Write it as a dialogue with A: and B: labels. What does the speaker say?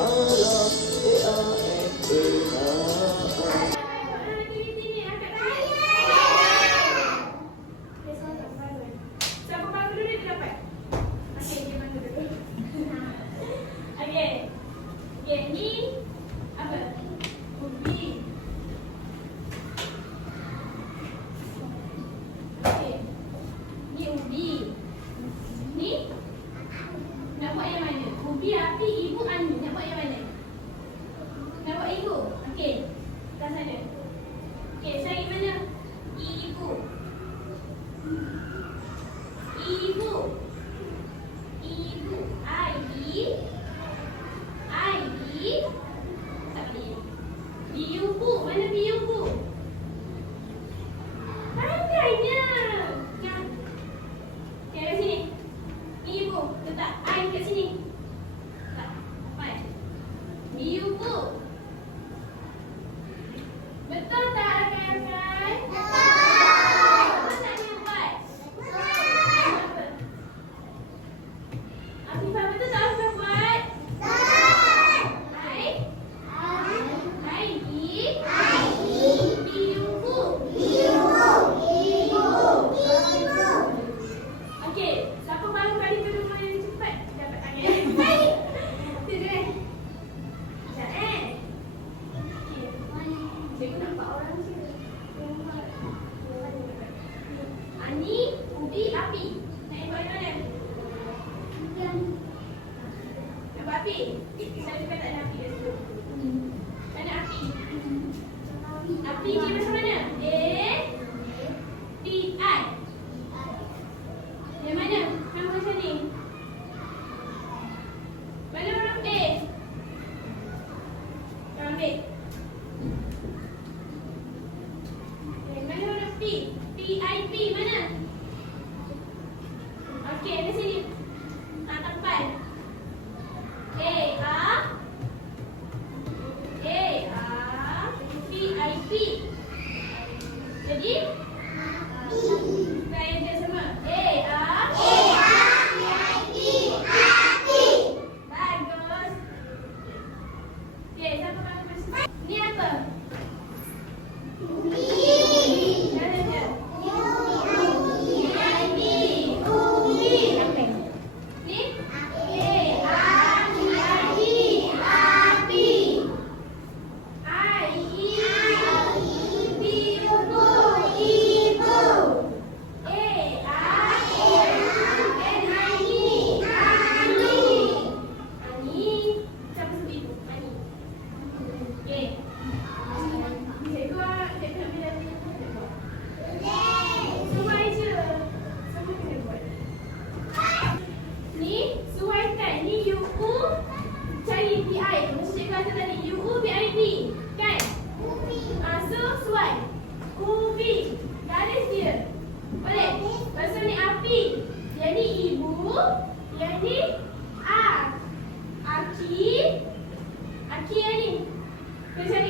A: Siapa Ah, aqui, aqui ele. Pois ele